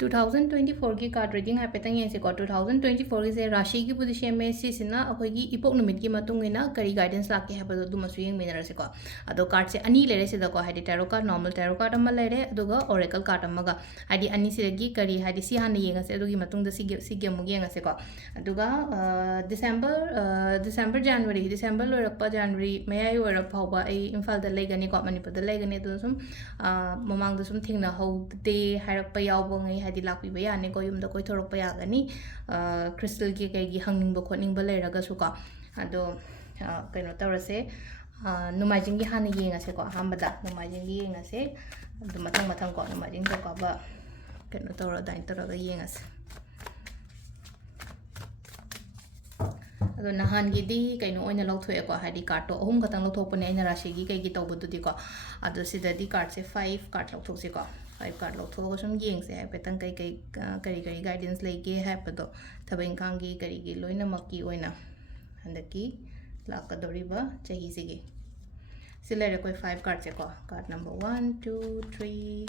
2024 की card reading हाइपेतंग येंसे को 2024 की से राशि की पोजीशन में सिसिना अखोगी इपोक नुमित की मतुंगिना करी गाइडेंस लाके है बदो दुमसु येंग मिनरसे को अदो कार्ड से अनि लेरे से दको हाइदि tarot card normal tarot card अमा लेरे अदुगा ओरेकल कार्ड अमागा हाइदि अनि सिरगी करी हाइदि सि हान येंगसे अदुगी मतुंग द सिगे मुग येंगसे को अदुगा दिसंबर जनवरी दिसंबर लोरकपा जनवरी मयाई ओरक फावबा ए इम्फाल द लेगनी को मणिपुर द लेगनी अदु सुम ममांग द सुम थिंगना हौदे हाइरकपा यावबंगै हाइदि लाक्पिबा याने को युमदा कोई थोरकपा यागनी क्रिस्टल की कईगी हंगनिंग खोनिंग लेरगसु को अदो कइनो तवरसे नुमाइजिंग की हाने येंगसे को हामबदा नुमाइजिंग की येंगसे अदु मथंग मथंग को नुमाइजिंग तो काबा कइनो तवरा दाइन तरगा येंगसे अदो नहानगिदी कइनो ओइना लौथोएको हाइदि कार्ड तो अहुम खतंग लौथोपने अइना राशिगी कईगी तौबदुदि को अदो सिददि कार्ड से 5 कार्ड लौथोसे को 5 कार्ड लौथोगा सुम येंगसे हाइपेतंग कई कई करी करी गाइडेंस लेगे हाइपदो थबक इंखांगी करीगी लोइनमक्की ओइना हंदकी लाकदोरिबा चहीसिगी सिलेरे कोई 5 कार्ड से को कार्ड नंबर 1 2 3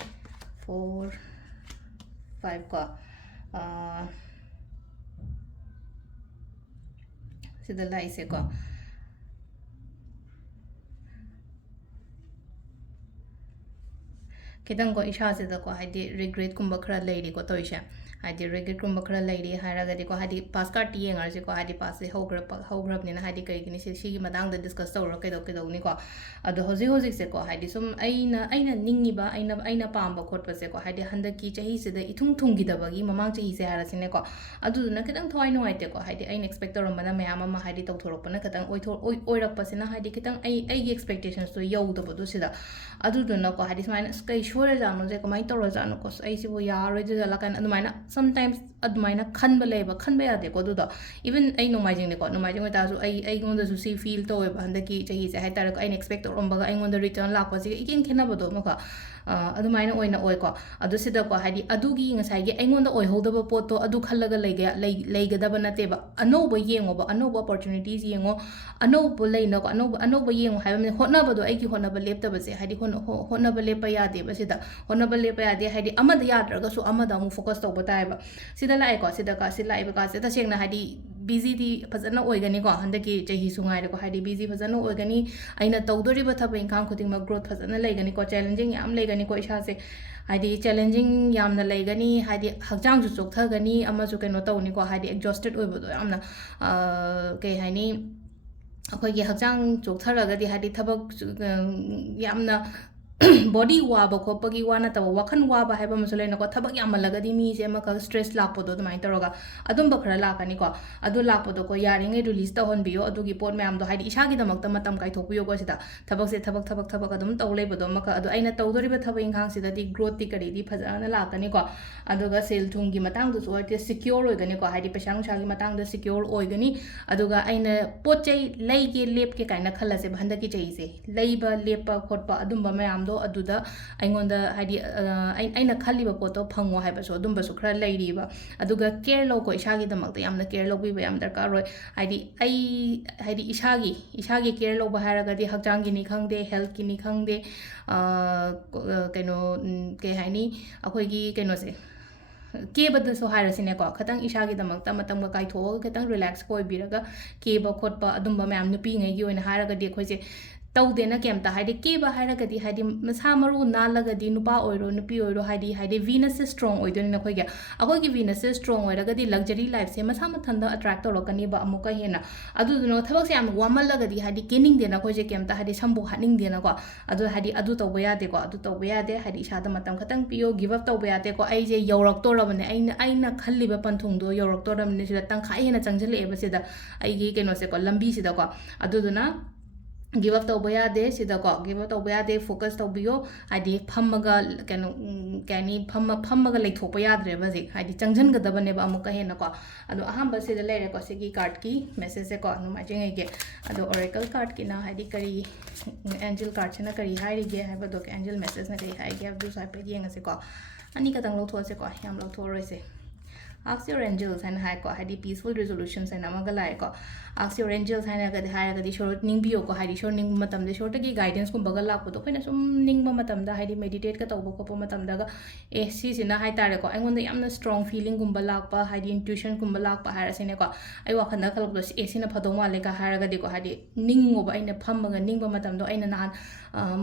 4 5 को सिदा लाइसे को खितंग को इशा से को हाइदि रिग्रेट कुंबा खरा लेरी को तोइशा हाइदि रिग्रेट कुंबा खरा लेरी हाइरागदि को हाइदि पास कार्ड येंगर से को हाइदि पास से होग्रबनिना हाइदि करिगिनि सिगी मदांग द डिस्कस तौरो केदौनी को अदो होजिक से को हाइदि सुम अइना निंगिबा अइना पाम्बा खोटपा से को हाइदि हंदकी चही से द इथुंग थुंगिदबगी ममांग चही से हारसिने को अदुदुना खितंग थोइ नुवाइते को हाइदि अइना एक्सपेक्ट तौरमना मयाम अमा हाइदि तौथोरपना खितंग ओइरकपसिना हाइदि खितंग अइगी एक्सपेक्टेशंस तो यौदबदु सिदा अदुदुना को हाइदि सुमाइना कई सोरे जानो जे कमाइ तौर जानो को अइसिबो यारोइ जला कान अदुमाइना समटाइम्स अदुमाइना खनबा लेबा खनबा यादे को दुदा इवन अइ नोमाइजिंग ने को नोमाइजिंग तासु अइ गोंदसु सी फील तौबा हंदकी चही से हाइतार को अइ एक्सपेक्ट तौरमबगा अइगोंद रिटर्न लापसि इकिन खेनाबदो मका अदुमाइना ओइना ओइ को अदु सिदा को हाइदि अदुगी ngसाइगे अइगोंद ओइहोदबा पोतो अदु खल्लगा लेगदबा नतेबा अनौबा येंगोबा अनौबा अपॉर्चुनिटीज येंगो अनौबा लेना को अनौबा येंगो हाइबने होटनाबदो अइगी होटनाबा लेपतबसे हाइदि होटनाबा लेपा यादे बसिदा होटनाबा लेपा यादे हाइदि अमद याद्रगसु अमद अमु फोकस तौबा ताइबा सिदा लाइ को सिदा का सिलाइबा का से तसेंगना हाइदि बिजी दी फजन ओइगनी को हंदकी चही सुंगाइरे को हाइदि बिजी फजन ओइगनी अइना तौदोरिबा थबक इंखां खुदिंग मा ग्रोथ फजन लेगनी को चैलेंजिंग याम लेगनी को इशा से हाइदि चैलेंजिंग यामना लेगनी हाइदि हकजांग जु चोकथगनी अमजु केनो तौनी को हाइदि एग्जॉस्टेड ओइबदो यामना के हाइनी अखोइगी हकजांग चोकथरगदी हाइदि थबक यामना बॉडी वाब खोपगी वाना तब वखन वाब है मसलेनको थबक यामलगदी मी से मक स्ट्रेस लापदो दुमाइ तरोगा अदुम बखरा लाकनी को अदु लापदो को यारिंगे रिलीज तहनबियो अदुगी पोट मैम दो हाइदि इशागी दमक मतम काइथोपियो को सिदा थबक से थबक अदुम तौलेबदो मक अदु अइना तौदोरिबा थबक इंखांग सिदादी ग्रोथ ति करीदी फजाना लाकनी को अदुगा सेल थुंगी मतंग दु सोइते सिक्योर ओइगनी को हाइदि पैसा नुसागी मतंग द सिक्योर ओइगनी अदुगा अइना पोचै लेगे लेपके काइना खल्लासे भंदकी चैसे लेबा लेपा खोटपा अदुम मैम दो अदुदा अइगोंदा हाइदि अइना खल्लिबा पोतो फंगो हाइबसो अदुमबसु खरा लेरिबा अदुगा केयर लौको इशागी दमकता यामना केयर लौबिबा याम दरकार रोय हाइदि इशागी केयर लौबा हारगदी हकजांगी नि खंगदे हेल्थ की नि खंगदे कइनो के हाइनी अखोइगी कइनोसे केबदसो हारसिनेको खतंग इशागी दमकता मतंग काइथोगा खतंग रिलैक्स कोइबिरगा केबा खोटपा अदुमबा मैम नुपी ngैगी ओइना हारगदी अखोइसे तौदेना केमता हाइदि केबा हारगदी हाइदि मसा मरु नालगदी नुपा ओइरो नुपी ओइरो हाइदि वीनस से स्ट्रांग ओइदोनि नखोइगे अखोइगी वीनस से स्ट्रांग ओइरगदी लग्जरी लाइफ से मसा मथंदा अट्रैक्ट तौरकनीबा अमुका हेना अदुदुनो थबक से याम वामलगदी हाइदि केनिंग देना खोइजे केमता हाइदि संबो हानिंग देना को अदु तौबा यादे को अदु तौबा यादे हाइदि इसादा मतम खतंग पियो गिव अप तौबा यादे को आइजे यौरक तोरबने अइना खल्लिबा पन्थुंगदो यौरक तोरबने सिदा तंखाइ हेना चंगजलेबा सिदा आइगी केनोसे को लंबी सिदा को अदुदुना गिव अप तौबा यादे सिदा को गिव अप तौबा यादे फोकस तौबियो हाइदि फम्मगा केनो कैनी फम्मगा लेथोपा याद्रे बजे हाइदि चंगजनगदबनेबा अमुका हेना को अदो अहम सिदा लेरे को सिगी कार्ड की मैसेज से को नुमाइजिंगे अदो ओरेकल कार्ड की ना हाइदि करी एंजल कार्ड से ना करी हाइरिगे हाइबदो के एंजल मैसेज ना करी हाइगे अदु साइड पे येंगसे को अनि कतंग लौथोसे को याम लौथोरोइसे Ask your angels and hai ko hadi peaceful resolutions and amaga lai ko ask your angels haina ga di short ning bio ko hadi short ning matam de short gi guidance kum baga lak to khoina sum ning ma matam da hadi meditate ka tawba ko matam da ga si sina hai tare ko aingon da yamna strong feeling kum ba lak pa hadi intuition kum ba lak pa har sine ko ai wa khanda khalok do sina phado ma le ka har ga di ko hadi ning ngo ba aina pham ga ning ba matam do aina nan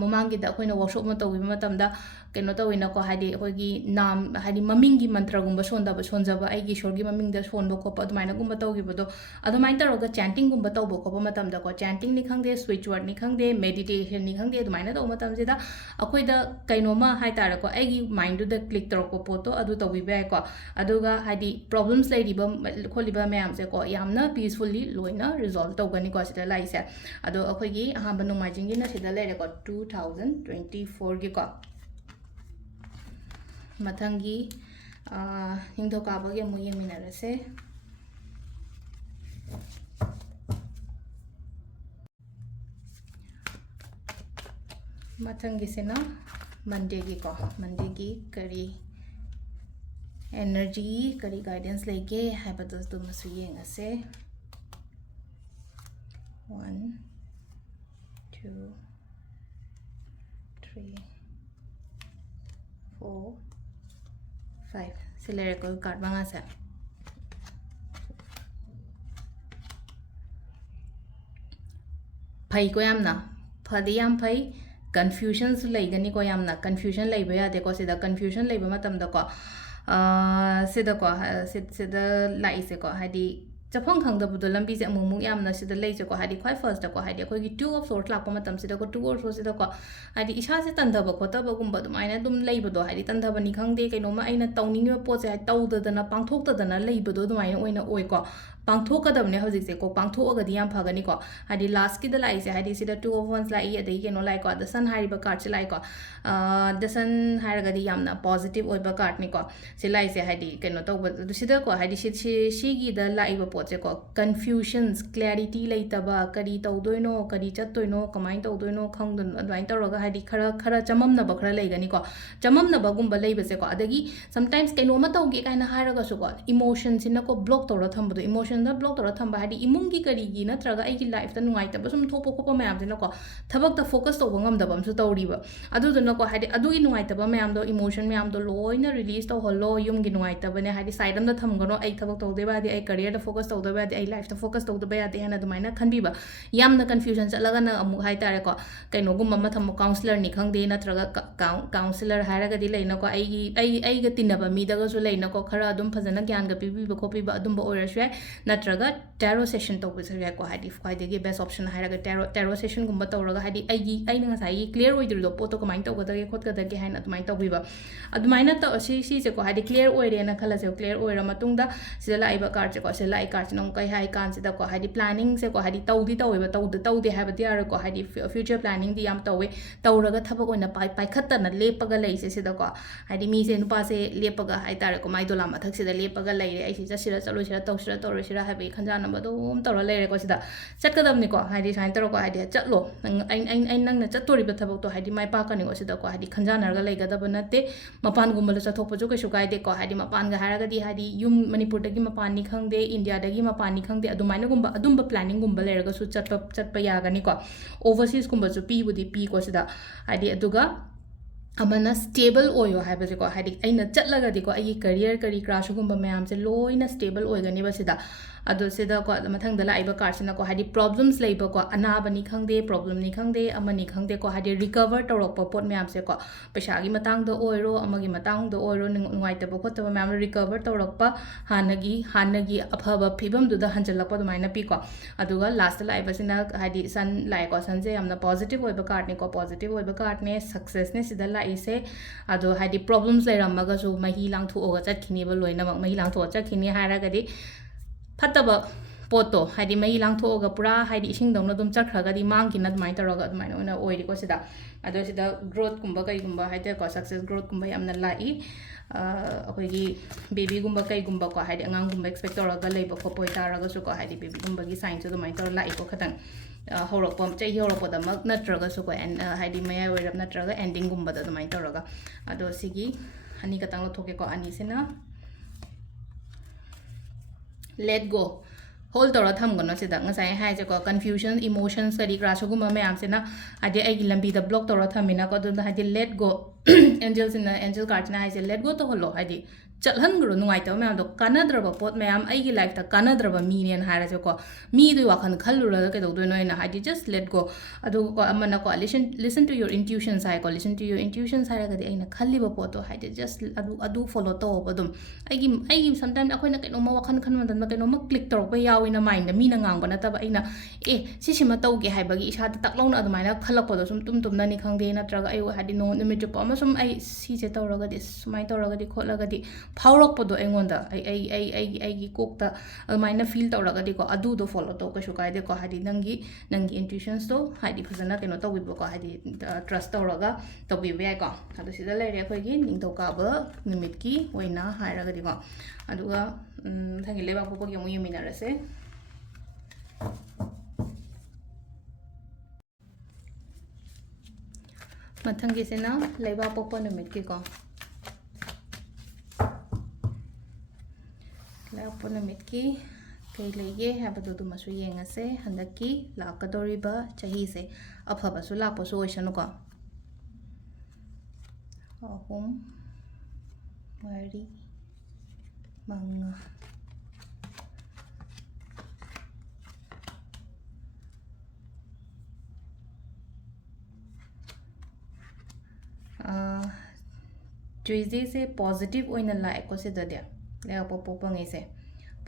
momangi da khoina workshop ma tawi matam da keno tawina ko hadi hogi nam hadi mamingi mantra gumba sonda ba sonjaba ai gi shorgi maming da sonbo ko pa maina gumba tawgi bodo adumain taroga chanting gumba tawbo ko matam da ko chanting ni khangde switch word ni khangde meditation ni khangde adumaina taw matam jida akoi da kaino ma hai tara ko ai gi mind du da click tor ko poto adu tawi ba ko aduga hadi problems lai riba kholiba mayam se ko yamna peacefully loina resolve tawgani ko sida lai se adu akoi gi ha banu majing gi na sida lai ko 2024 gi ko matangi hingdo kabagi amu yeminarase matangi sena Monday gi kari energy kari guidance lege habados do masu yengase 1 2 3 4 5 selere ko card banga sa phai ko yamna phadi yam phai confusions laigani ko yamna confusion laiba ya de ko sida confusion laiba matam da ko sida ko sida lai se ko hadi chapang khang da budo lambi se mumung yamna sida lai je ko hadi khoi first da ko hadi ko gi two of sort lak pa matam sida ko two or so sida ko hadi isha se tan da ba ko ta ba gum ba dum aina dum lai ba do hadi tan da ba ni khang de kaino ma aina tawning ba po se taw da na pangthok da na lai ba do dum aina oina oi ko pangthok ka dam ne hojik se ko pangthok aga di yam phagani ko hadi last ki da lai se hadi sida two of ones lai adai keno lai ko the sun hari ba card se lai ko the sun har ga di yamna positive oi ba card ni ko se lai se hadi keno taw ba du sida ko hadi shi gi da lai ba po ko confusions clarity laitaba kari tawdoino kari chattoino kamai tawdoino khangdun adwain tawraga hadi khara chamamna ba khara laigani ko chamamna ba gumba laibase ko adagi sometimes kaino ma tawge kaina haraga su ko emotions in ko block tawra thambado emotion da block tawra thamba hadi imungi kari gi natraga ai gi life ta nuai ta basum thopo ko mayam jina ko thabak ta focus tawba ngamda bam su tawriba adu dun ko hadi adu gi nuai ta ba mayam do emotion mayam do loina release taw hollo yum gi nuai ta bane hadi side am da thamgano ai thabak tawde ba di ai career da focus tawde ba di ai life ta focus tawde ba di hana dumaina khanbiba yamna confusion chatlaga na amu hai tare ko kaino gum ma thamu counselor ni khangde natraga counselor haraga di leina ko ai ga tinaba mi daga su leina ko khara adum phajana gyan ga pibi ba kopi ba adum ba oraswe natraga tarot session to bisa ya ko hadi fai de best option haraga tarot session gum ba tawraga hadi ai na sai clear oidir do poto ko main taw ga ge khot ga ge haina dumain tawbiba adumaina ta si se ko hadi clear oire na khala se clear oira matungda sila lai ba card ko sila ai card nong kai hai kan sida ko hadi planning se ko hadi tawdi taweba tawde ha ba diar ko hadi future planning di yam tawe tawraga thaba ko na pai khatta na lepaga lai se sida ko hadi mi se nupa se lepaga hai tare ko mai dola mathak sida lepaga lai re ai si jasira chalo sira tawsira tawrasira ha be khanjana ba dum tawra lai re ko sida chatkadam ni ko hadi sain taro ko hadi chatlo ai nang na chatori ba thabak to hadi mai pa ka ni ko sida ko hadi khanjana ga lai ga da banate mapan gumba la chathok pa jo kai su kai de ko hadi mapan ga haraga di hadi yum manipur dagi mapan ni khangde india dagi mapan ni khangde adumaina gumba adumba planning gumba leraga su chatpa yagani ko overseas gumba su pi budi pi ko sida hadi aduga amana stable oyo haibase ko hadi aina chatlaga di ko ai career kari crash gumba mayam se loina stable oigani ba sida ado sida ko mathang dala aiba card sina ko hadi problems leiba ko anaba ni khangde problem ni khangde amani khangde ko hadi recover torok pot mayam se ko paisa gi matang do oiro amagi matang do oiro ngai ta ba khot ba mayam recover torok pa hanagi aphaba phibam du da hanjalak pa dumaina pi ko aduga last la aiba sina hadi sun lai ko sun je amna positive oiba card ni ko positive oiba card ne success ne sida la ise ado hadi problems leiramaga su mahi lang thu oga chatkini ba loina mak mahi lang thu chatkini haraga di fataba poto hadi mai lang tho ga pura hadi ising dong na dum chakha ga di mang ki na mai taro ga mai na oi ri ko sida ado sida growth kumba kai gumba haide ko success growth kumba yamna lai akoi gi baby gumba kai gumba ko hadi angang gumba expect taro ga lei ba ko poi tara ga su ko hadi baby gumba gi sign su mai taro lai ko khatang horok pom chai horok po da mak na traga su ko and hadi mai oi rap na traga ending gumba da mai taro ga ado sigi ani ka tang lo thoke ko ani sena let go. Hold tora tham gano sida ngasai hai je ko confusion emotions kari kra suguma mayam sina adi ai lambi da block tora thamina ko dun hadi let go angels in the angel card na hai je let go to holo hadi chalhan gro nuai ta mayam do kanadraba pot mayam ai gi life ta kanadraba mi ne ha ra je ko mi du wakhan khallura ke do do no ina hadi just let go adu ko amana ko listen to your intuitions hai ko listen to your intuitions hai ga di aina khalli ba pot to hadi just adu follow to badum ai sometimes akoi na keno ma wakhan khan man da keno ma click tor ba yaw ina mind mi na ngang ba na ta ba aina si sima tau ge hai ba gi isa ta tak long na adumai na khalak ko do sum tum na ni khang de na tra ga ai hadi no nimit ju pa ma sum ai si je tor ga di sumai tor ga di khotla ga di phawrok po do engon da ai gi kok ta adumai na feel tor ga di ko adu do follow to ka shu kai de ko hadi nangi intuitions to hadi phajana keno to wi ko hadi trust tor ga to bi ba ko adu sida le re khoi gi ning to ka ba nimit ki oina hai ra ga di ko aduga thangi leba popo gi mu yumina rase mathangi sena leba popo numit ki ko leba popo numit ki kai lege habadu du masu yengase handaki lakadoriba chahi se aphaba su lakpo su oisanu ko ahum mari manga Tuesday se positive oina la ko se da dia le popo pangi se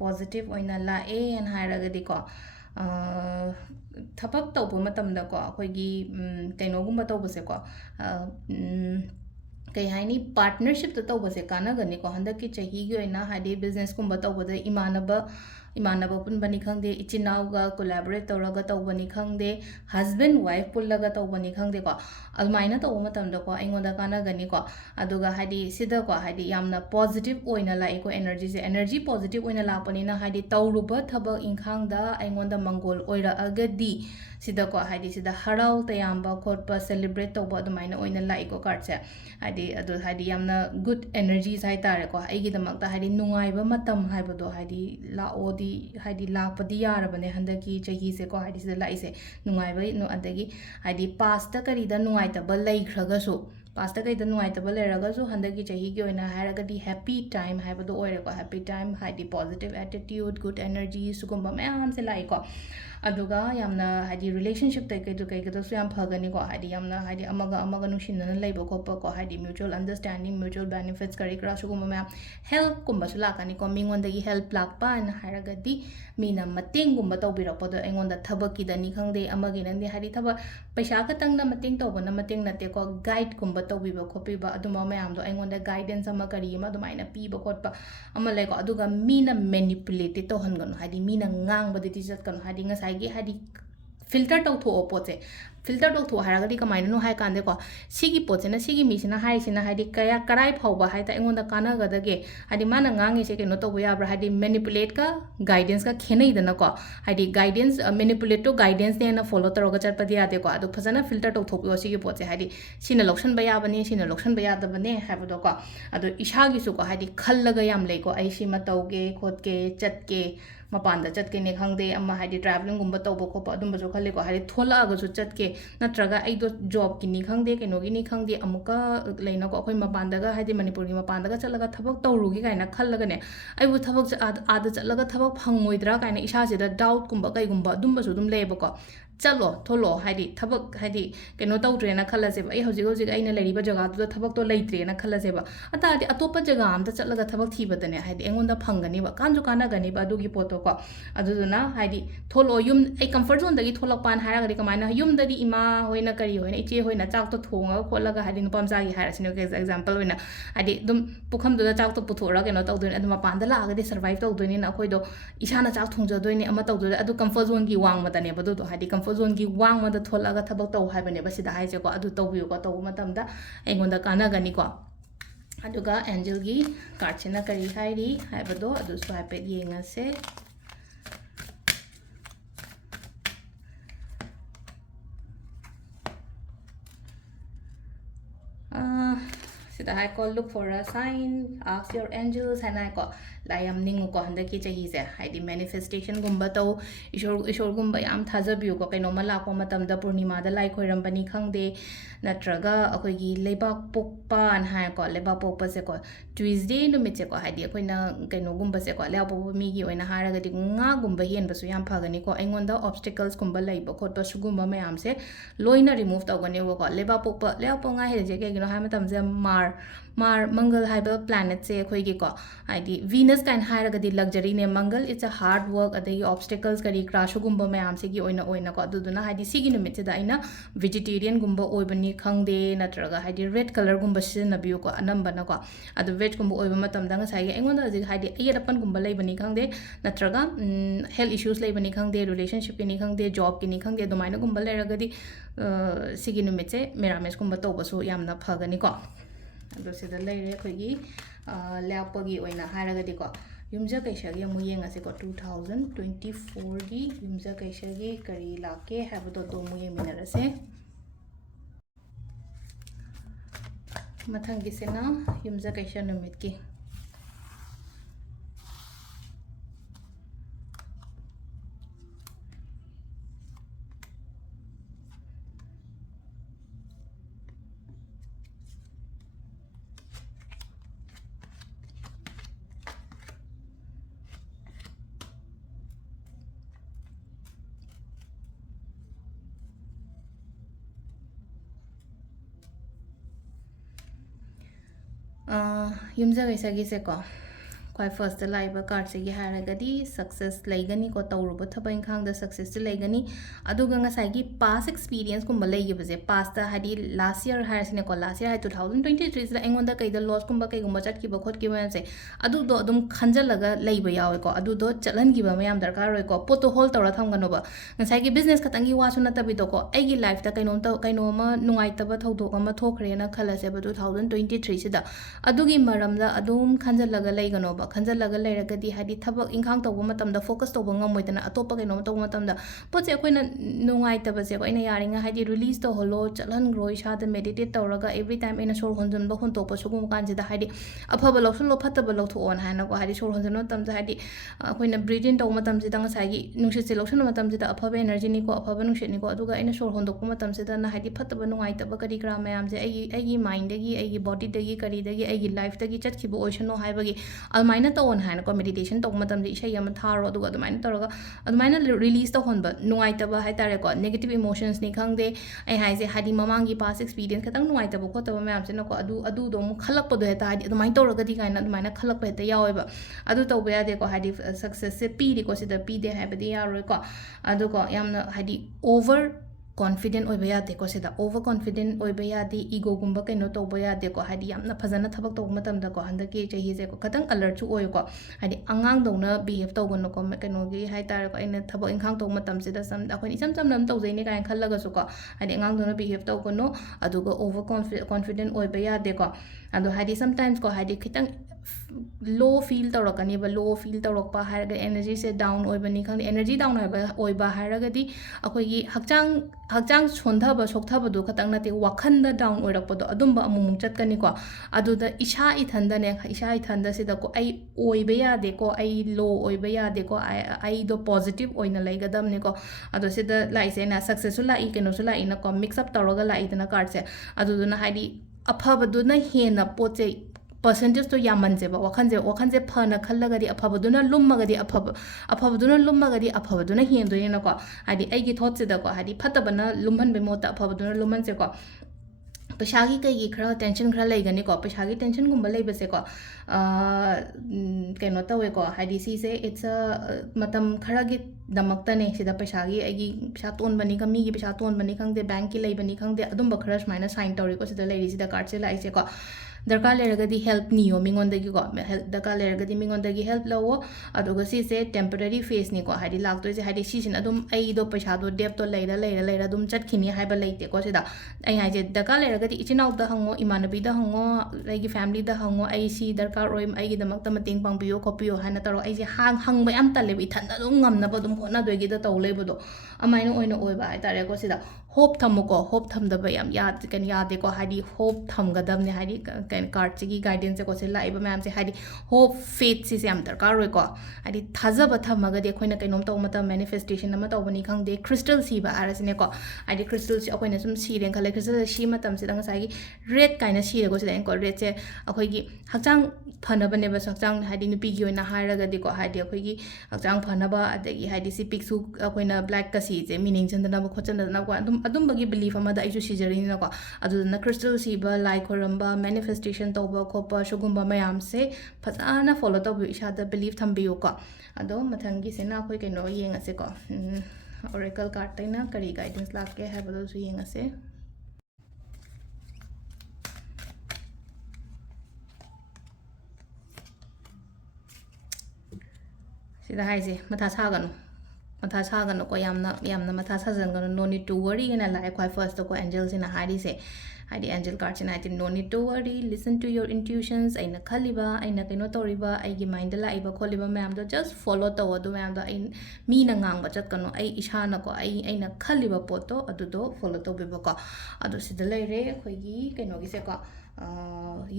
positive oina la and haira ga di ko thapak to bu matam da ko khoi gi kaino gumba to bu se ko kai haini partnership to to bu se kana ga ni ko handa ki chahi gi oina hadi business gumba to bu da imanaba pun bani khangde ichinau ga collaborate toraga tawbani khangde husband wife pullaga tawbani khangde ko almaina taw matam da ko aingoda kana gani ko aduga hadi sida ko hadi yamna positive oina la ko energy positive oina la pani na hadi tawruba thaba inkhang da aingoda mangol oira agadi sida ko hadi sida harau tayamba khotpa celebrate tawba adumaina oina la ko card se hadi yamna good energies hai tare ko aigi da makta hadi nungai ba matam hai bodo hadi la odi hadi la padi yarabane handaki chahi se ko hadi sida la ise nungai ba no adagi hadi past ta kari da nungai ta ba lai khraga so past ta kai da nungai ta ba lai raga so handaki chahi gi oina haraga di happy time hai bodo oire ko happy time hadi positive attitude good energy sugumba mayam se lai ko aduga yamna hadi relationship tai kai do so yam phagani ko hadi yamna hadi amaga nushinna laiba ko pa ko hadi mutual understanding mutual benefits kari kra sugumba mayam help kumba sula kani ko mingon da gi help lak pa na haraga di mina mateng gumba to birak podo engon da thabaki da ni khangde amagi nandi hadi thaba paisa ka tang na mateng to na mateng na te ko guide gumba to biba khopi ba aduma mayam do engon da guidance ama kari ma do maina pi ba khot pa ama lai ko aduga mina manipulate to han gano hadi mina ngang ba di jat kan hadi nga sai gi hadi filter to tho pote filter to tho haraga di kamaina no hai kande ko sigi pote na sigi mi sina hai sina hadi kaya karai phauba hai ta engon da kana ga da ge hadi mana ngang se ke no to ya bra hadi manipulate ka guidance ka khenai da na ko hadi guidance manipulate to guidance ne na follow to ga chat pa dia de ko adu phajana filter to tho yo sigi pote hadi sina loction ba ya bane sina loction ba ya da bane ha ba do ko adu isha gi su ko hadi khallaga yam lai ko ai si ma tau ge khot ke chat ke mapanda chat ke ne khangde amma hadi traveling gumba tawbo ko pa adum bajo khale ko hadi thola ga su chat ke natraga ai do job ki ni khangde ke no gi ni khangde amuka leina ko khoi mapanda ga hadi manipur gi mapanda ga chalaga thabak tawru gi kaina khallaga ne ai bu thabak ada chalaga thabak phangmoidra kaina isa se da doubt gumba kai gumba adum bajo dum leba ko chalo tholo hadi thabak hadi keno tawtre na khala se ba ai hoji ai na lari ba jaga du thabak to leitre na khala se ba ata adi atopa jaga am ta chalaga thabak thi ba dane hadi engon da phangani ba kanju kana gani ba du gi poto ko adu na hadi tholo yum ai comfort zone da gi tholak pan hara ga kamaina yum da di ima hoina kari hoina iche hoina chak to thonga kholaga hadi nupam sa gi hara sino ke example hoina hadi dum pukham du da chak to puthora keno taw du adu ma pan da la ga di survive taw du ni na khoi do isana chak thongja do ni ama taw du adu comfort zone gi wang ma da ne ba du hadi comfort zone gi wang ma da tholaga thabak taw hai bane ba sida hai je ko adu taw bi ko taw matam da engon da kana gani ko aduga angel gi card chena kari hai ri hai ba do adu swipe pet yenga se sida hai ko look for a sign, ask your angels, and I ko lai am ningu ko handa ki chahi se hai di manifestation gumba to ishor gumba yam thaza biu ko kaino mala ko matam da purnima da lai khoi ram bani khangde natraga akhoi gi lebak pokpa an hai ko lebak pokpa se ko Tuesday numit se ko hai di akhoi na kaino gumba se ko le apo mi gi oina hara ga di nga gumba hen basu yam phagani ko aingon da obstacles gumba lai ba khot ba su gumba mayam se loina remove tawgani ko lebak pokpa le apo nga he je ke gino hai matam je mar mangal haiba planet se khoi gi ko haidi Venus kan haira ga di luxury ne mangal it's a hard work adai obstacles kari crash gumba mayam se gi oina ko aduduna haidi sigi numit se da ina vegetarian gumba oibani khangde natraga haidi red color gumba sina biu ko anamba na ko adu veg gumba oiba matam da ngasai engon da haidi ayarapan gumba laibani khangde natraga health issues laibani khangde relationship ni khangde job ki ni khangde domaina gumba lairaga di sigi numit se merames gumba to basu yamna phagani ko ado sida laire khoi gi ल्यापगी ओइना हारगदि को युमजा कैसागी अमु येंगासे को 2024 गी युमजा कैसागी करी लाके हैबदो तो मु येमिनरसे मथंगी सेना युमजा कैसा नुमित की युमजा कैसागी से को क्वाइ फर्स्ट लाइव कार्ड से हारगदी सक्सेस लेगनी को तौरब थब इंखांग सक्सेस लेगनी अदुगा पास एक्सपीरियंस कुम लेगिबजे पास हादी लास्ट ईयर हारसिने को लास्ट ईयर 2023 से एंगोंदा कईदा लॉस कुम कईगुम चटकिब खोटकिब से अदुदो अदुम खंजलगा लेब यावे को अदुदो चलनगिब मयाम दरकार रोय को पोतो होल्ड तौरा थमगनोबा ngसाइगी बिजनेस खतंगी वासु नतबिदो को एगी लाइफ ता कइनोमा नुंगाइतबा थौदोक अमा थोखरेना खलसे 2023 सिदा अदुगी मरमदा अदुम खंजलगा लेगनोबा खंजलगा लेरगदी हादी थबक इंखांग तौब मतमदा फोकस तौब ngमोइदना अतोप कइनो तौब मतमदा पोचे अखोइना नुंगाइतबसे को इना यारिंगा हादी रिलीज तो होलो चलन ग्रो इसादा मेडिटेट तौरगा एवरी टाइम इना सोर होंजन ब होंतोप सुगुम कांजिदा हादी अफब लौसलो फतब लौथोन हाना को हादी सोर होंजन मतमदा हादी अखोइना ब्रीथ इन तौब मतमसिदा ngसाइगी नुंसिसे लौसन मतमसिदा अफब एनर्जी नि को अफब नुंसित नि को अदुगा इना सोर होंदोक मतमसिदा ना हादी फतब नुंगाइतब करी क्रा मयाम जे एगी माइंड दगी एगी बॉडी दगी करी दगी एगी लाइफ दगी चटखिबो ओइसनो हाइबगी अलमाइना तौन हाना को मेडिटेशन तौब मतमदि इशै यम थारो अदुगा अदुमाइना तौरगा अदुमाइना रिलीज तो होनबा नुंगाइतबा हाइतारे को नेगेटिव इमोशंस नि खंगदे ai हाइजे हादी ममांगी पास एक्सपीरियंस खतंग नुंगाइतबा खोतबा मयाम से नको अदु दो मु खलकपदो हेता हादी अदुमाइन तौरगदि काइना अदुमाइना खलकपा हेता यावेबा अदु तौबा यादे को हादी सक्सेस से पीरि को सिदा पीदे हाइबदि यारोय को अदु को यामना हादी over confident oiba yade ko sida over confident oiba yade ego gumba kaino toba yade ko hadi yamna phajana thabak to matam da ko handa ki chahi je ko khatang alert chu oy ko hadi angang dongna behave to gono ko kaino gi hai tar ko ina thabak inkhang to matam sida sam da ko isam sam nam to jaini kai khallaga su ko hadi angang dongna behave to gono aduga over confident oiba yade ko ado hadi sometimes ko hadi khitang low feel tawrakani ba low feel tawrakpa haraga energy se down oibani khang energy down oiba haraga di akoi gi hakchang sondhaba sokthabado do khatang nate wakhanda down oirakpado adumba amumung chatkani ko aduda isha ithanda ne isha ithanda sida ko ai oiba yade ko ai low oiba yade ko ai do positive oina laigadam ne ko ado sida laise na successful lai keno su lai na ko mix up tawraga lai dana card se aduduna haidi aphabaduna hena poche percentage to yamanjeba wakhanje phana khallagadi aphabaduna lummagadi aphabaduna lummagadi aphabaduna hendoina ko hadi aigi thought se da ko hadi phatabana lumhan be mota aphabaduna lumhan se ko पैसागी कई खरा tension खरा लेगनी को पैसागी tension गुम लेबसे को कनो तवे को हादी सी से इट्स अ मतम खरा गी दमक्तने सिदा पैसागी एगी पैसा तोन बनी कमी गी पैसा तोन बनी खंगदे बैंक की लेबनी खंगदे अदुम बखरा स्माइना साइन तौरी को सिदा लेरी सिदा कार्ड से लाइसे को दरकार लेरगदी हेल्प नियो मिंगोंदगी को हेल्प दरकार लेरगदी मिंगोंदगी हेल्प लवो अदुगा सिसे टेम्पररी फेस नि को हादी लागतो जे हादी सिसिन अदुम आई दो पैसा दो डेप तो लेरा अदुम चटखिनी हाइबा लेते को सिदा आई हाइजे दरकार लेरगदी इचिनाउ दा हंगो इमानबी दा हंगो आइगी फैमिली दा हंगो आई सी दरकार ओइ आइगी दमक मतेंग पांगबियो खोपियो हाना तरो आई जे हंगबा याम Talebi थंदा दum ngamna ba dum hona doigi da tawlebdo amaina oina oiba ai tare ko sida hope thamuko hope thamdaba yam yad kan yade ko hadi hope thamgadamne hadi kan card chigi guidance ko se laiba ma'am se hadi hope faith si yam darkar roi ko hadi thajaba thamaga de khoina kainom taw mata manifestation ama tawbani khangde crystal si ba arasine ko hadi crystal si akoina sum si ren khale crystal si matam si dang sai gi red kaina si re ko se ko red se akoi gi hakchang phanaba ne ba hakchang hadi nupi gi oina haraga de ko hadi akoi gi hakchang phanaba adagi hadi si picsu akoina black ka si je meaning chandana ba khochandana ko adum bagi belief ama da isu sijari na ko adu na crystal si ba like koramba manifestation tawba khopa shugumba mayam se phajana follow taw isha da belief thambiyo ko ado mathangi se na khoi kaino yeng ase ko oracle card taina kari guidance lakke hai bado su yeng ase sida haise matha saganu matha saganu ko yamna matha sajanganu no need to worry gana lai khoi first ko angels in a hari se hadi angel card china I no need to worry listen to your intuitions aina khaliba aina kaino toriba aigi mind la iba kholiba ma'am do just follow to adu ma'am do ai mi na ngang ba chat kanu ai isha na ko ai aina khaliba poto adu do follow to be ko adu sida leire khoi gi kaino gi se ko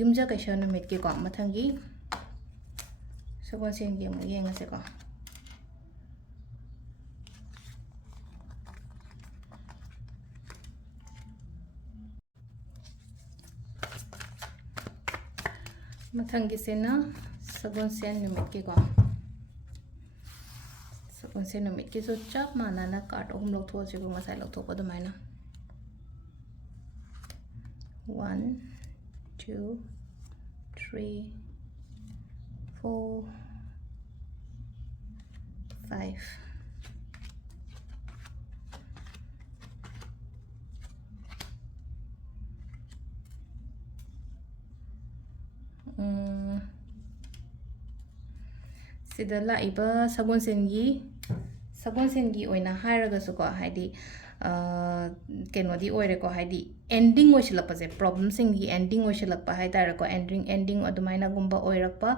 yumja kaisha no met ki ko mathangi sagon sen gi mo yenga se ko mathangi sena sagon sen numit ki ko sagon sen numit ki so chap mana na card ohum lok tho je ko ngasai lok tho ko dumai na 1 2 3 4 5 sida la iba sagon sengi oina haraga su ko haidi kenodi oire ko haidi ending oisilapa je problem singi ending oisilapa haidara ko ending adumaina gumba oirakpa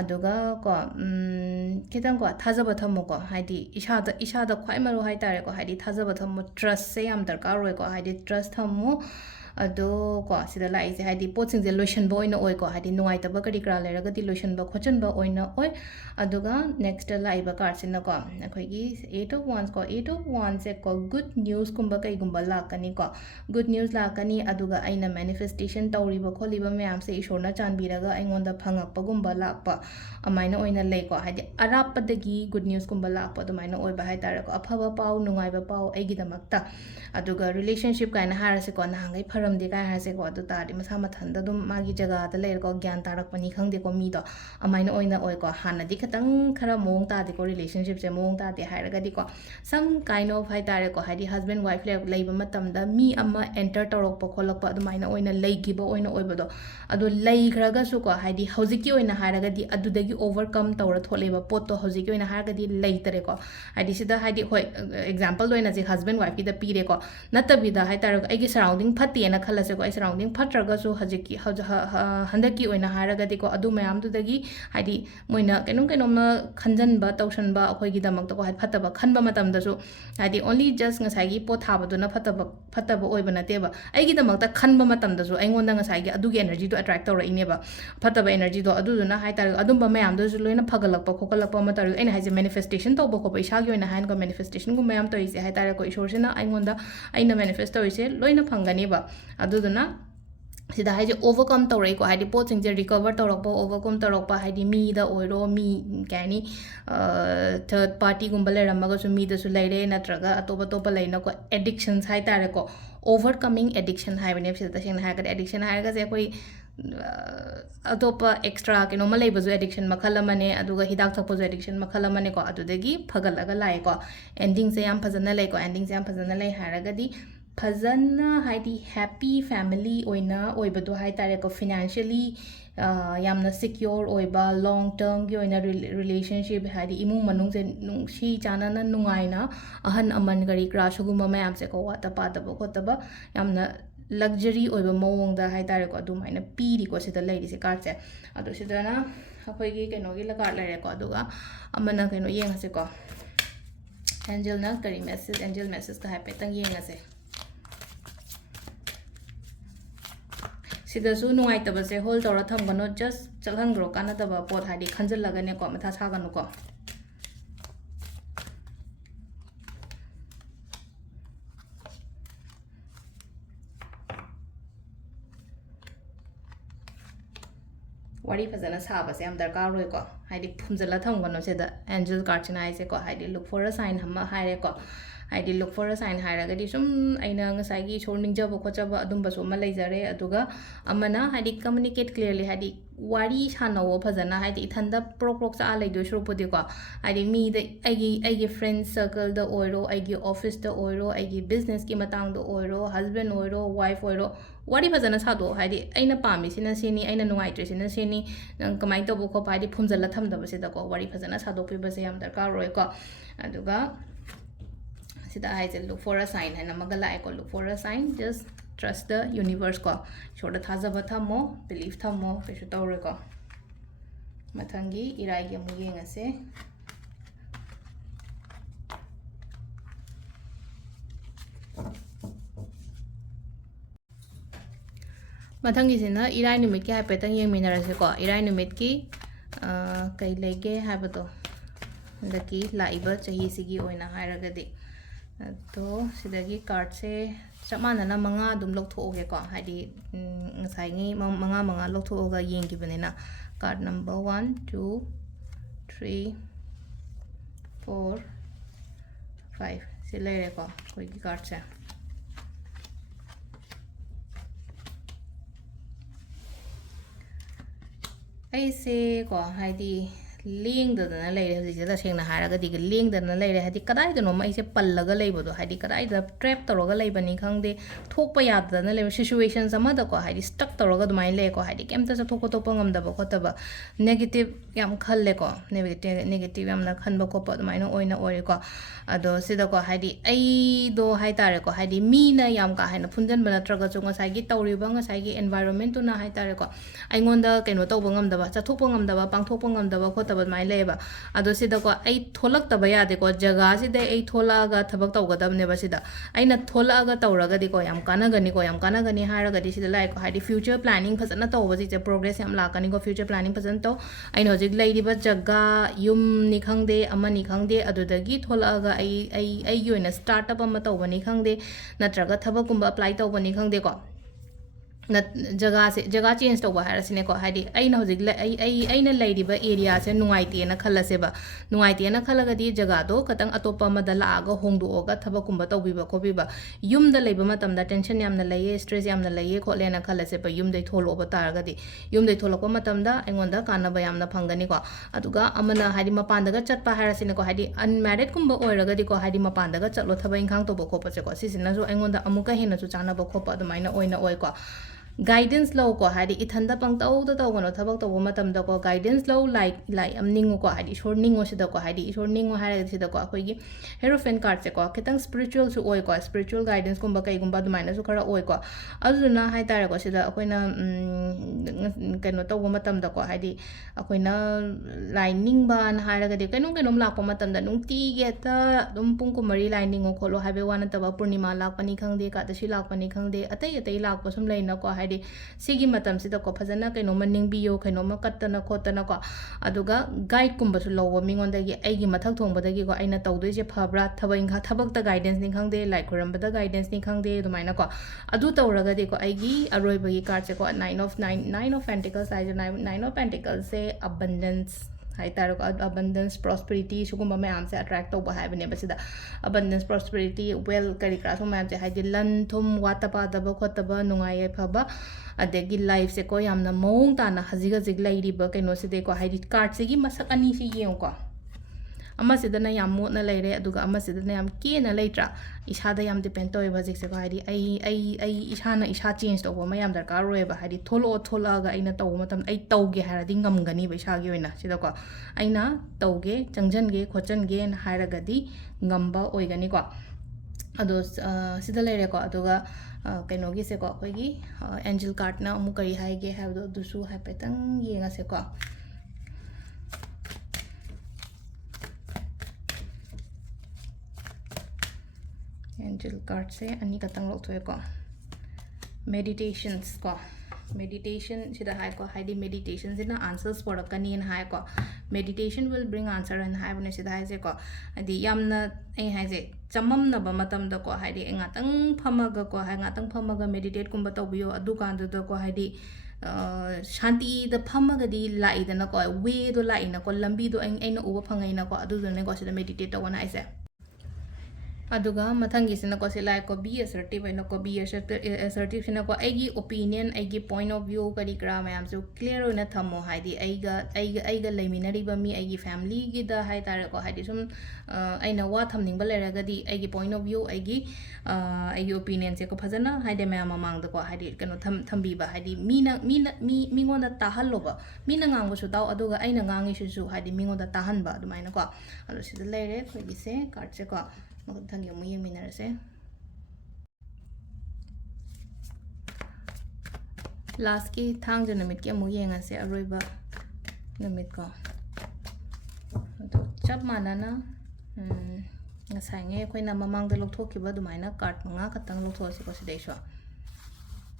aduga ko kitang ko thajaba thammo ko haidi isada khwai maru haidara ko haidi thajaba thammo trust se yam darkar roi ko haidi trust thammo ado ko sida lai se haidi potsing je lotion ba oina oi ko haidi nuai taba kari kra leraga di lotion ba khochan ba oina oi aduga next lai ba card sina ko akhoi gi 8 of wands ko 8 of wands se ko good news kumba kai gumba lakani ko good news lakani aduga aina manifestation tawri ba kholi ba myam se ishorna chanbiraga aingonda phangakpa gumba lakpa amaina oina lei ko haidi arapadagi good news kumba lakpa adumaina oi ba haidara ko aphaba pau nungai ba pau aigi damakta aduga relationship kaina harase ko nahangai pharamde kai harase ko adu tari masa mathanda dum magi jaga da leir ko gyan tarak pani khangde ko mi do amaina oina oi ko hanadi khatang khara mong ta de ko relationship je mong ta de hairaga di ko some kind of haidare ko haidi husband wife leiba matam da mi ama enter torok pa kholak pa adumaina oina leigi ba oina oi ba do adu lei khraga su ko haidi hojiki oina hairaga di adudagi overcome tawra tholeba pot to hojiki oina hairaga di leitere ko haidi sida haidi hoi example oina je husband wife ki da pire ko natabida haitara aigi surrounding phatti ena khalase ko ai surrounding phatraga su hajiki handaki oina haraga di ko adu mayam du dagi haidi moina kenom na khanjan ba tawsan ba akhoi gi damak to ko hai phataba khanba matam da su haidi only just ngasai gi po thaba du na phataba oi bana te ba aigi damak ta khanba matam da su aingon da ngasai gi adu gi energy do attract tawra ine ba phataba energy do adu du na haitara adum ba mayam du su loina phagalakpa khokalakpa matar aina haije manifestation to ba ko ba isa gi oina hain ko manifestation gu mayam to ise haitara ko ishor sina aingon da aina manifest tawise loina phangani ba aduduna sida haije overcome tawrai ko haidi pot sing je recover tawrakpa overcome tawrakpa haidi mi da oiro mi kani third party gumba leramaga su mi da su leire natraga atopa leina ko addictions hai tare ko overcoming addiction haibane sida sing ha ga addiction ha ga je koi atopa extra kino ma leiba zu addiction makhala mane aduga hidak thakpo zu addiction makhala mane ko adudagi phagalaga lai ko ending se yam phajana lai ko ending se yam phajana lai haraga di phajana haidi happy family oina oibadu hai tare ko financially yamna secure oiba long term gi oina relationship haidi imung manung se nungsi chana na nungaina ahan aman gari crash gumba mayam se ko wata pada ba khotaba yamna luxury oiba mawong da hai tare ko adumaina piri ko sida leiri se card se adu sida na akhoi gi keno gi la card leire ko aduga amana keno yenga se ko angel na kari message angel message ka happy tang yenga se सिदसु नुंगाइतबसे hold तौर थमगनो just चलहंग्रो कानदबा pot हाइदि खंजलगने को मथा सागनु को wari fazana sabase am darkar roi ko haidi phumjala thamgano seda angel card china aise ko haidi look for a sign hamma haire ko haidi look for a sign haira gadi sum aina ngasai gi shorning jaba ko chaba adum baso ma leijare aduga amana haidi communicate clearly haidi wari sanawo fazana haidi ithanda prok cha leido shurupudi ko haidi mi de agi friend circle da oiro agi office da oiro agi business ki matang da oiro husband oiro wife oiro wari fazana sado haidi aina pami sina sini aina nuaitre sina sini nang kamai to bo ko haidi phumjala thamdaba sida ko wari fazana sado pi base yam darkar roi ko aduga sida haise look for a sign and magala ko look for a sign just trust the universe ko shoda thajaba thamo belief thamo keshu tawre ko mathangi irai ge mu yengase mathangi sina irai numit ki haipetang yengminarase ko irai numit ki kai lege haibado laki laiba chahi sigi oina hairagadi तो सिदगी card से चमानना मंगा दुम लौथोगे को हाइदी ngasai मंगा लौथोगा येंगी बनेना card number 1 2 3 4 5 से लेरे को कोई की कार्ड से ऐसे को हाइदी लेंगदना लेरे हजिसे तसेंगना हारगदि लेंगदना लेरे हादि कदाइदनो मैसे पल्लगा लेबदो हादि कदाइदा ट्रैप तौरगा लेबनी खंगदे थोकपा यादना लेब सिचुएशंस अमदा को हादि स्टक तौरगा दुमाइ ले को हादि केमता चथोको तोपा ngamdaba khotaba नेगेटिव याम खल्ले को नेगेटिव यामना खनबा खोपा दुमाइना ओइना ओरे को अदो सिदा को हादि आई दो हाइ तारे को हादि मीना याम का हाइना फुंजन बना ट्रगा जो ngसाइगी तौरिबा ngसाइगी एनवायरनमेंट तुना हाइ तारे को आइंगोंदा केनो तौबा ngamdaba चथोपा ngamdaba पांगथोपा ngamdaba खोतबा माइ लेबा अदो सिदा को आई थोलक तबा यादे को जगह सिदे आई थोलागा थबक तौगदबने बसिदा आइना थोलागा तौरगदि को याम कानागनी हारगदि सिदा लाइ को हादि फ्यूचर प्लानिंग फजना तौबजि जे प्रोग्रेस याम लाकनी को फ्यूचर प्लानिंग फजन तो आइना हजिक लैरिबा जगह युम नि खंगदे अमनि खंगदे अदुदगी थोलागा आई योइना स्टार्टअप अमा तौबनि खंगदे नत्रगा थबकुंबा अप्लाई तौबनि खंगदे को जगह चेंज तब है को अना लेब एरिया से नुआईतेना खलसेब नुआईतेना खलगदी जगह दो खतंग अतोप लाग होंदोग थबकुंब तौबीब खोबीब यूमद लेब मतमदा टेंशन यामना लैये स्ट्रेस यामना लैये खोलेना खलसेब यूमदै थोलोब तारगदी यूमदै थोलको मतमदा अइंगोंदा कानबा यामना फंगनी को अदुगा अमना हादि मपानदगा चटपा हारसिने को हादि अनमैरिड कुंब ओइरगदी को हादि मपानदगा चलो थबा इंखांग तोब खोपसे को सिसिनासु अइंगोंदा अमुका हेनासु चानबा खोप अदुमाइना ओइना ओइ को गाइडेंस लो को हादि इथंदा पंगतौदा तौगनो थबक तौब मतमदा को गाइडेंस लो लाइक अम निंगो को हादि ईश्वर निंगो सिदा को हादि ईश्वर निंगो हारे सिदा को अखोइगी हेरोफेन कार्ड से को खितंग स्पिरिचुअल सु ओइ को स्पिरिचुअल गाइडेंस कुंबा कईगुंबा दुमाइना सु खरा ओइ को अजुना हाइ तारे को सिदा अखोइना केनो तौब मतमदा को हादि अखोइना लाइन निंगबा न हारगदि केनोम लापो मतमदा नुंगती गेता दुम पुंग कुमरी लाइन निंगो खोलो हाबे वाना तबा पूर्णिमा लापनी खंगदे कादशी लापनी खंगदे अतै लापो सुम लेना को हादि सिगी मतम सिदा को फजना कैनोम निंबियो कैनोम कत्तना खोतना को अदुगा गाइड कुंबसु लौब मिंगोंदगी आइगी मथक थोंबदगी को आइना तौदोइसे फब्रा थबइंखा थबकता गाइडेंस नि खंगदे लाइक खुरंबदा गाइडेंस नि खंगदे दुमाइना को अदु तौरगदि को आइगी अरोइबगी कार्ड से को 9 of pentacles I 9 of pentacles से अबंडेंस हाइ तारो अबंडेंस प्रॉस्पेरिटी सुगुंबा मैम से अट्रैक्ट तौब हाइबने बसिदा अबंडेंस प्रॉस्पेरिटी वेल करी क्रास मैम से हाइदि लन थुम वाता पादब खोतब नुंगाय फबा अदगी लाइफ से को यामना मौंग ताना हजिग हजिग लैरिबा कैनो सिदे को हाइदि कार्ड से गी मसक अनी से येउ को अमसिदना याम मोटना लेरे अदुगा अमसिदना याम केना लेत्रा इसादा याम डिपेंड तोय हजिक से को हाइदि आई इसाना इसा चेंज तौब मयाम दरकार रोयबा हाइदि थोलागा अइना तौब मतम आई तौगे हारदि ngamgani बैसागी ओइना सिदा को अइना तौगे चंगजनगे खोचनगे न हारगदि ngamba ओइगनी को अदो सिदा लेरे को अदुगा कैनोगी से को अखोइगी एंजल कार्ड ना अमु करी हाइगे हाइबदो दुसु हाइपेतंग येंगा से को एंजल कार्ड से अनी कतंग लोथोय को मेडिटेशंस को meditation sida hai ko haidi meditation sina answers porakani and hai ko meditation will bring answer and hai bune sida hai se ko adi yamna ai hai se chamam na ba matam da ko haidi ngatang phamaga ko hai ngatang phamaga meditate kumba tawbiyo adu kan da ko haidi shanti da phamaga di lai da na ko way do lai na ko lambi do aina uba phangai na ko adu ne ko sida meditate tawana ai se aduga matangi sina ko sila ko be assertive ino ko be assertive sina ko aigi opinion aigi point of view kari kra mayam so clear ona thamo haidi aiga laiminari ba mi aigi family gi da hai tar ko haidi sum aina wa thamning ba lera ga di aigi point of view aigi opinion se ko phajana haide mayam mamang da ko haidi kano thambi ba haidi mi ngonda tahalo ba mi na ngang su taw aduga aina ngangi su haidi mi ngonda tahan ba dumaina ko adu sida lere ko gi se card se ko Matung yung muyang minarase. Last ki thang jo Numitki muyang ase aroiba numit ko. Ado chap manana ngasai nge koi na mamang da logthokiba dumaina card manga katang logthosi ko sidai swa.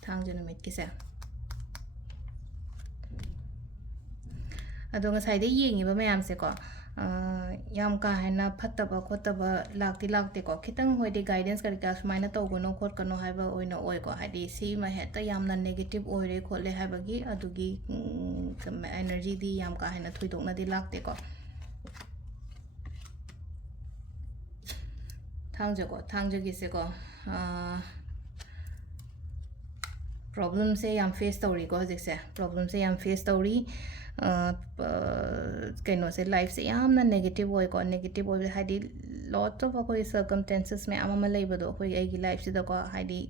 Thang jo Numitki se. Ado ngasai de yengi ba mayam se ko. Yam ka hai na phattaba khotaba lakti ko khitang hoi de guidance kar ka sumaina tawgono khot kano haiba oina oi ko haidi si ma heta yamna negative oire khotle haiba gi adugi energy di yam ka hai na thuidokna di lakte ko thangje gi se ko problem se yam face tawri ko hojik se problem se yam face tawri kaino se life se yamna negative oi ko negative oi haidi lot of akoi circumstances me ama leiba do koi ai gi life se da ko haidi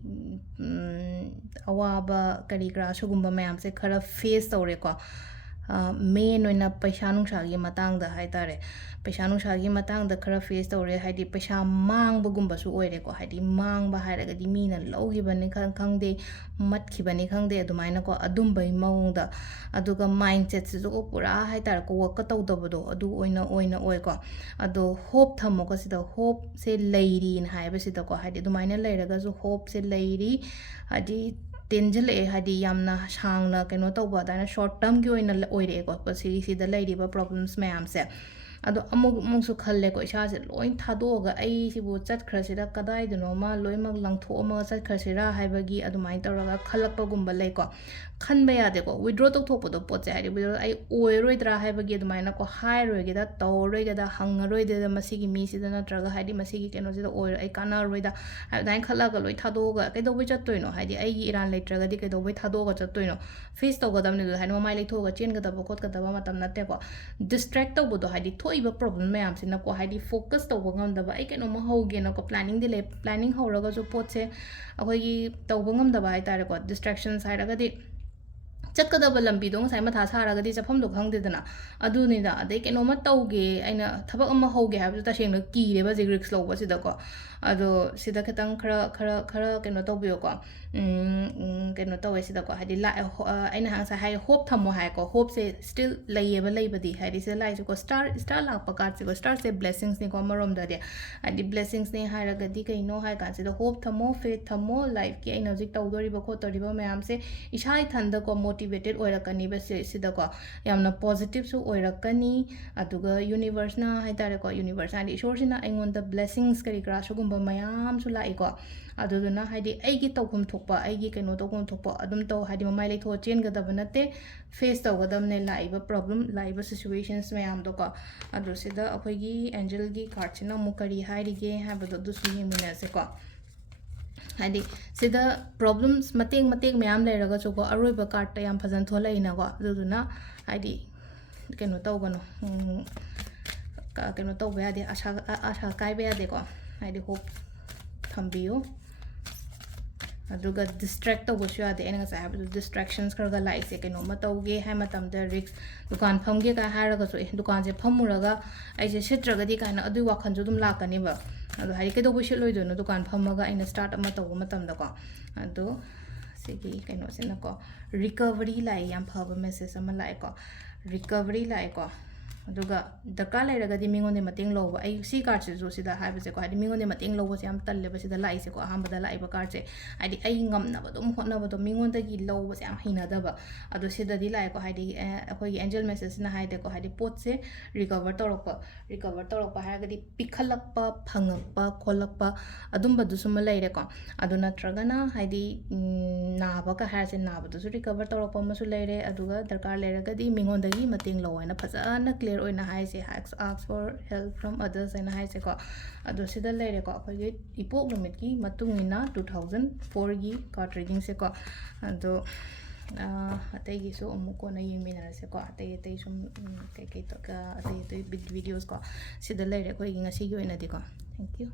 awaba kari kra sugumba mayam se khara face tawre ko main oina paisa nungsa gi matang da hai tare paisa nungsa gi matang da khara face tawre haidi paisa mang ba gumba su oire ko haidi mang ba haira ga di mina logi bani khangde mat khi bani khangde adumaina ko adum bai maung da aduga mindset se ko pura hai tar ko work taw da bodo adu oina oi ko ado hope thamo ko sida hope se leiri in hai ba sida ko haidi adumaina leira ga su hope se leiri hadi tenjel e hadi yamna sangna keno tawba dana short term gi oina oire ko pasiri sida leiri ba problems mayam se ado amuk su khalle ko isa se loin thado ga ai sibu chat khrasira kadai duno ma loi mak langtho ma chat khrasira haibagi adumai tawraga khalakpa gumba lei ko khanba yade ko withdraw tok thok podo pot hai withdraw ai oi roi dra haibagi adumai na ko hai roi ge da taw roi ge da hang roi de da masigi mi sida na traga haidi masigi keno sida oi ai kana roi da dai khala ga loi thado ga kai do bai chat toino haidi ai gi iran letraga di kai do bai thado ga chat toino face to ga dam ne hai no mai lei tho ga chen ga da bokot ga da ba matam na te ko distract to bodo haidi thoiba problem mayam sina ko haidi focus to ngam da ba ai keno ma hoge no ko planning dile planning horaga jo pot se akoi gi tawba ngam da ba hai tare ko distractions hai raga di चक्कदब लंबी दो साइ मथा सारगदी चफम दो खंगदेदना अदुनिदा अदे केनोमा तौगे आइना थबक अमा होगे हाबजु तसेंग कीरेबा जे रिक्स लौबा सिदा को अदो सिदा खतंग खरा केनो तौबियो को केनो तौवे सिदा को हादि ला आइना हांसा हाइ होप थमो हाइ को होप से स्टिल लैयेबा लैबदी हादि से लाइ को स्टार लापा कार्ड से को स्टार से ब्लेसिंग्स ने को मरोम दे हादि ब्लेसिंग्स ने हारगदी कइनो हाइ का सिदा होप थमो फेथ थमो लाइफ की आइना जिक तौदोरिबा खोतोरिबा मैम से इसाइ थंदा को मोटिवेटेड ओइरकनी बसे सिदा को यामना पॉजिटिव सु ओइरकनी अदुगा यूनिवर्स ना हाइ तारे को यूनिवर्स आदि ईश्वर सिना आइंगोंदा ब्लेसिंग्स करी क्रा सुगुंबा मयाम सु लाई को अदुदुना हाइदि आइगी तौखुम थोकपा आइगी कैनो तौखुम थोकपा अदुम तौ हाइदि ममाइ लेथो चेनगदब नते फेस तौगदबने लाइबा प्रॉब्लम लाइबा सिचुएशंस मयाम दो को अदु सिदा अखोइगी एंजल गी कार्ड सिना मु करी हाइरिगे हाबदो दुसु येमिना से को हाइदि सिदा प्रॉब्लम्स मतेंग मैम लेरगा चोको अरोइबा कार्ड याम फजन थोलैना को अदुदुना हाइदि कैनो तौगनो कैनो तौबा यादे आशा कायबा यादे को हाइदि होप थम्बियो अदुगा डिस्ट्रैक्ट तौबसु यादे एना गा हाइबदु डिस्ट्रैक्शंस खरगा लाइसे कैनो म तौगे हाइ मतम द रिक्स दुकान फमगे का हारगा सो दुकान से फमुरगा आइसे सिट्रगदी काना अदु वाखन जो दुम लाकनी बा अदो हाइ के दोबो शिट लोइदोनो दुकान फमगा आइना स्टार्ट अमा तौबो मतम द को अदो सिगी कैनो सेना को रिकवरी लाई याम फबा मेसेज अमा लाई को रिकवरी लाई को ꯑꯗꯨꯒ ꯗꯔꯀꯥꯔ ꯂꯩꯔꯒꯗꯤ ꯃꯤꯉꯣꯟꯗ ꯃꯇꯦꯡ ꯂꯧꯕ ꯑꯩ ꯁꯤ ꯀꯥꯔꯠꯁꯤꯁꯨ ꯁꯤꯗ ꯍꯥꯏꯕꯁꯦꯀꯣ ꯍꯥꯏꯗꯤ ꯃꯤꯉꯣꯟꯗ ꯃꯇꯦꯡ ꯂꯧꯕꯁꯦ ꯌꯥꯝ ꯇꯜꯂꯦꯕ ꯁꯤꯗ ꯂꯥꯛꯏꯁꯦꯀꯣ ꯑꯍꯥꯟꯕꯗ ꯂꯥꯛꯏꯕ ꯀꯥꯔꯠꯁꯦ ꯍꯥꯏꯗꯤ ꯑꯩ ꯉꯝꯅꯕ ꯑꯗꯨꯝ ꯍꯣꯠꯅꯕꯗꯣ ꯃꯤꯉꯣꯟꯗꯒꯤ ꯂꯧꯕꯁꯦ ꯌꯥꯝ ꯍꯩꯅꯗꯕ ꯑꯗꯣ ꯁꯤꯗꯗꯤ ꯂꯥꯛꯑꯦꯀꯣ ꯍꯥꯏꯗꯤ ꯑꯩꯈꯣꯏꯒꯤ ꯑꯦꯟꯖꯦꯜ ꯃꯦꯁꯦꯖꯁꯤꯅ ꯍꯥꯏꯗꯦꯀꯣ ꯍꯥꯏꯗꯤ ꯄꯣꯠꯁꯦ ꯔꯤꯀꯕꯔ ꯇꯧꯔꯛꯄ ꯍꯥꯏꯔꯒꯗꯤ ꯄꯤꯈꯠꯂꯛꯄ ꯐꯪꯉꯛꯄ ꯈꯣꯠꯂꯛꯄ ꯑꯗꯨꯝꯕꯗꯨꯁꯨꯃ ꯂꯩꯔꯦꯀꯣ ꯑꯗꯨ ꯅꯠꯇ꯭ꯔꯒꯅ ꯍꯥꯏꯗꯤ ꯅꯥꯕꯒ ꯍꯥꯏꯔꯁꯦ ꯅꯥꯕꯗꯨꯁꯨ ꯔꯤꯀꯕꯔ ꯇꯧꯔꯛꯄ ꯑꯃꯁꯨ ꯂꯩꯔꯦ ꯑꯗꯨꯒ ꯗꯔꯀꯥꯔ ꯂꯩꯔꯒꯗꯤ ꯃꯤꯉꯣꯟꯗꯒꯤ ꯃꯇꯦꯡ ꯂꯧ ꯍꯥꯏꯅ ꯐꯖꯅ ꯀ꯭ꯂꯤꯌꯔ ꯑꯣꯏꯅ ꯍꯥꯏꯁꯦ ask for help from others ꯍꯥꯏꯅ ꯍꯥꯏꯁꯦꯀꯣ ꯑꯗꯣ ꯁꯤꯗ ꯂꯩꯔꯦꯀꯣ ꯑꯩꯈꯣꯏꯒꯤ ꯏꯄꯣꯛ ꯅꯨꯃꯤꯠꯀꯤ ꯃꯇꯨꯡ ꯏꯟꯅ 2004ꯒꯤ ꯀꯥꯔꯠ ꯔꯤꯗꯤꯡꯁꯦꯀꯣ ꯑꯗꯣ ꯑꯇꯩꯒꯤꯁꯨ ꯑꯃꯨꯛ ꯀꯣꯟꯅ ꯌꯦꯡꯃꯤꯟꯅꯔꯁꯦꯀꯣ ꯑꯇꯩ ꯁꯨꯝ ꯑꯇꯩ ꯚꯤꯗꯤꯑꯣꯁꯀꯣ ꯁꯤꯗ ꯂꯩꯔꯦ ꯑꯩꯈꯣꯏꯒꯤ ꯉꯁꯤꯒꯤ ꯑꯣꯏꯅꯗꯤꯀꯣ ꯊꯦꯡꯛ ꯌꯨ